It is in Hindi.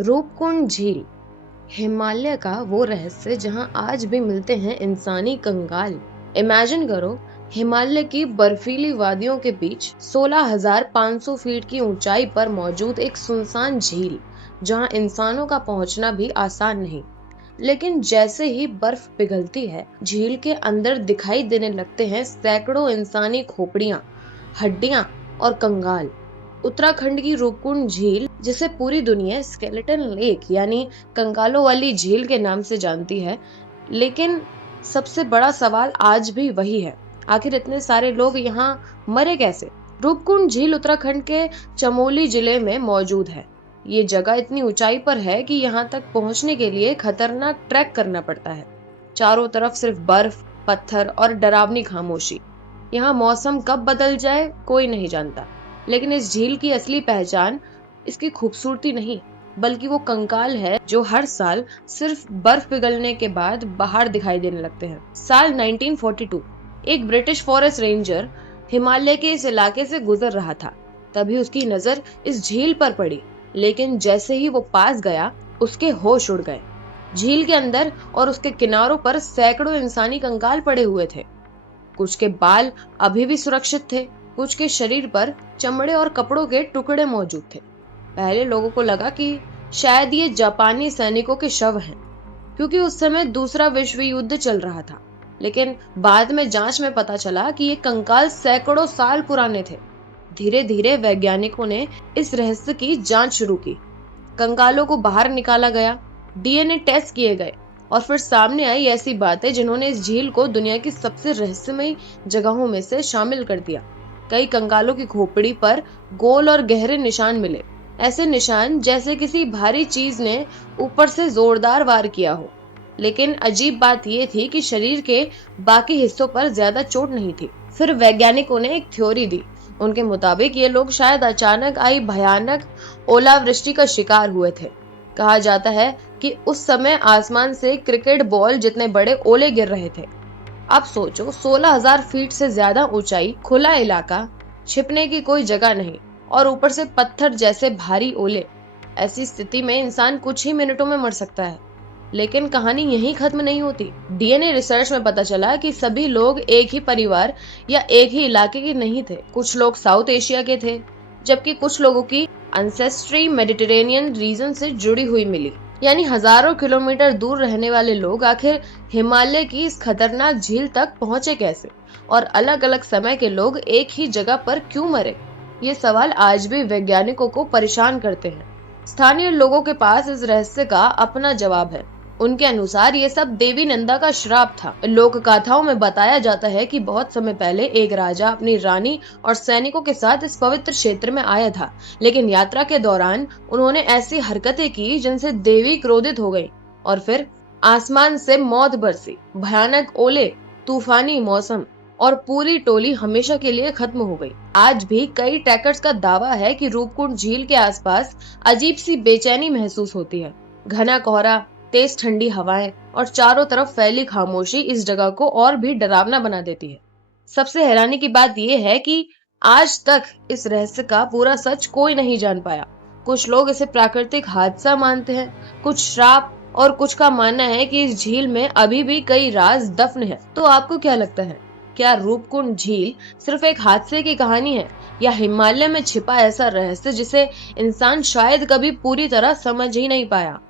रूपकुंड झील हिमालय का वो रहस्य जहां आज भी मिलते हैं इंसानी कंकाल। इमेजिन करो, हिमालय की बर्फीली वादियों के बीच 16,500 फीट की ऊंचाई पर मौजूद एक सुनसान झील, जहां इंसानों का पहुंचना भी आसान नहीं। लेकिन जैसे ही बर्फ पिघलती है, झील के अंदर दिखाई देने लगते हैं सैकड़ों इंसानी खोपड़ियां, हड्डियां और कंगाल। उत्तराखंड की रूपकुंड झील, जिसे पूरी दुनिया स्केलेटन लेक यानी कंकालों वाली झील के नाम से जानती है, लेकिन सबसे बड़ा सवाल आज भी वही है, आखिर इतने सारे लोग यहाँ मरे कैसे? रूपकुंड झील उत्तराखंड के चमोली जिले में मौजूद है। ये जगह इतनी ऊंचाई पर है कि यहाँ तक पहुंचने के लिए खतरनाक ट्रैक करना पड़ता है। चारों तरफ सिर्फ बर्फ, पत्थर और डरावनी खामोशी। यहाँ मौसम कब बदल जाए कोई नहीं जानता। लेकिन इस झील की असली पहचान इसकी खूबसूरती नहीं, बल्कि वो कंकाल है जो हर साल सिर्फ बर्फ पिघलने के बाद बाहर दिखाई देने लगते हैं। साल 1942 एक ब्रिटिश फॉरेस्ट रेंजर हिमालय के इस इलाके से गुजर रहा था। तभी उसकी नजर इस झील पर पड़ी, लेकिन जैसे ही वो पास गया, उसके होश उड़ गए। झील के अंदर और उसके किनारों पर सैकड़ों इंसानी कंकाल पड़े हुए थे। कुछ के बाल अभी भी सुरक्षित थे, कुछ के शरीर पर चमड़े और कपड़ों के टुकड़े मौजूद थे। पहले लोगों को लगा कि शायद ये जापानी सैनिकों के शव हैं, क्योंकि उस समय दूसरा विश्व युद्ध चल रहा था। लेकिन बाद में जांच में पता चला कि ये कंकाल सैकड़ों साल पुराने थे। धीरे धीरे वैज्ञानिकों ने इस रहस्य की जांच शुरू की। कंकालों को बाहर निकाला गया, डीएनए टेस्ट किए गए और फिर सामने आई ऐसी बातें जिन्होंने इस झील को दुनिया की सबसे रहस्यमयी जगहों में से शामिल कर दिया। कई कंकालों की खोपड़ी पर गोल और गहरे निशान मिले, ऐसे निशान जैसे किसी भारी चीज ने ऊपर से जोरदार वार किया हो। लेकिन अजीब बात यह थी कि शरीर के बाकी हिस्सों पर ज्यादा चोट नहीं थी। फिर वैज्ञानिकों ने एक थ्योरी दी। उनके मुताबिक ये लोग शायद अचानक आई भयानक ओलावृष्टि का शिकार हुए थे। कहा जाता है कि उस समय आसमान से क्रिकेट बॉल जितने बड़े ओले गिर रहे थे। अब सोचो, 16,000 फीट से ज्यादा ऊंचाई, खुला इलाका, छिपने की कोई जगह नहीं, और ऊपर से पत्थर जैसे भारी ओले। ऐसी स्थिति में इंसान कुछ ही मिनटों में मर सकता है। लेकिन कहानी यहीं खत्म नहीं होती। डीएनए रिसर्च में पता चला कि सभी लोग एक ही परिवार या एक ही इलाके के नहीं थे। कुछ लोग साउथ एशिया के थे, जबकि कुछ लोगों की एंसेस्ट्री मेडिटेरेनियन रीजन से जुड़ी हुई मिली। यानी हजारों किलोमीटर दूर रहने वाले लोग आखिर हिमालय की इस खतरनाक झील तक पहुंचे कैसे? और अलग अलग समय के लोग एक ही जगह पर क्यों मरे? ये सवाल आज भी वैज्ञानिकों को परेशान करते हैं। स्थानीय लोगों के पास इस रहस्य का अपना जवाब है। उनके अनुसार ये सब देवी नंदा का श्राप था। लोक गाथाओं में बताया जाता है कि बहुत समय पहले एक राजा अपनी रानी और सैनिकों के साथ इस पवित्र क्षेत्र में आया था, लेकिन यात्रा के दौरान उन्होंने ऐसी हरकतें की जिनसे देवी क्रोधित हो गई और फिर आसमान से मौत बरसी। भयानक ओले, तूफानी मौसम और पूरी टोली हमेशा के लिए खत्म हो गई। आज भी कई ट्रैकर्स का दावा है कि रूपकुंड झील के आसपास अजीब सी बेचैनी महसूस होती है। घना कोहरा, तेज ठंडी हवाएं और चारों तरफ फैली खामोशी इस जगह को और भी डरावना बना देती है। सबसे हैरानी की बात यह है कि आज तक इस रहस्य का पूरा सच कोई नहीं जान पाया। कुछ लोग इसे प्राकृतिक हादसा मानते हैं, कुछ श्राप, और कुछ का मानना है कि इस झील में अभी भी कई राज दफन है। तो आपको क्या लगता है? क्या रूपकुंड झील सिर्फ एक हादसे की कहानी है, या हिमालय में छिपा ऐसा रहस्य जिसे इंसान शायद कभी पूरी तरह समझ ही नहीं पाया?